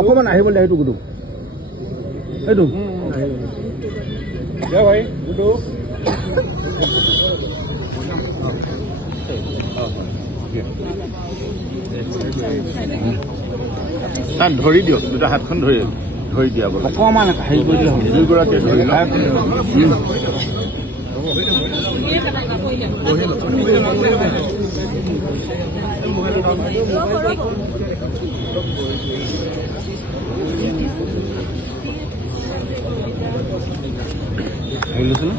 অকণমান আহিবলৈ সেইটো গুডু সেইটো ভাই গুডু তাত ধৰি দিয়ক দুটা হাতখন ধৰি দিয়া অকণমান হেৰি কৰি দিয়ক দুয়োগৰাকীয়ে ধৰি লৈছোঁ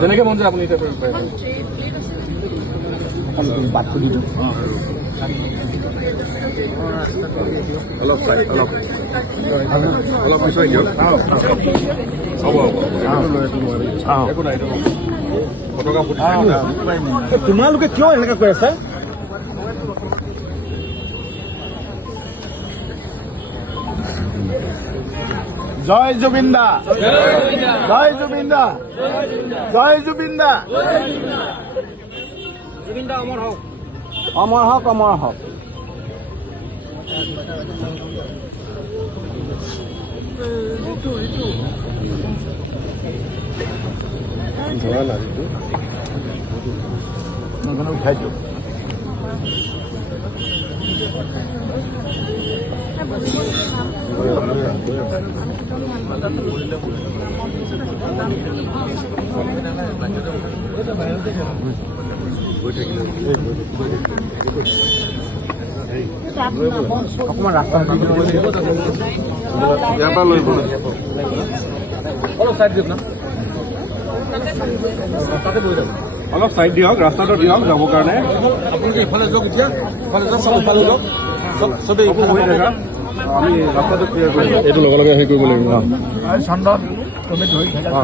যেনেকে মন যায় আপুনি বাট খুলি দিওঁ অলপ পিছুৱাই দিয়ক তোমালোকে কিয় এনেকুৱা কৰি আছা জয় জুবিন দা জয় জুবিন দা জয় জুবিন দা জুবিন দা অমৰ হওক অমৰ হওক অমৰ হওক ধৰা লাগিটো উঠাই দিওঁ অকণমান ৰাস্তা ইয়াৰ পৰা লৈ অলপ চাইড দিয়ক না তাতে বহি যাব অলপ চাইড দিয়ক ৰাস্তাটো দিয়ক যাবৰ কাৰণে আপুনি ইফালে যাওক এতিয়া ইফালে যাওক চব ইফালে যাওক চবেই বহি থাকা আমি ৰাস্তাটো ক্লিয়াৰ কৰি এইটো লগে লগে হেৰি কৰিব লাগিব চন্দন তুমি ধৰি থাকা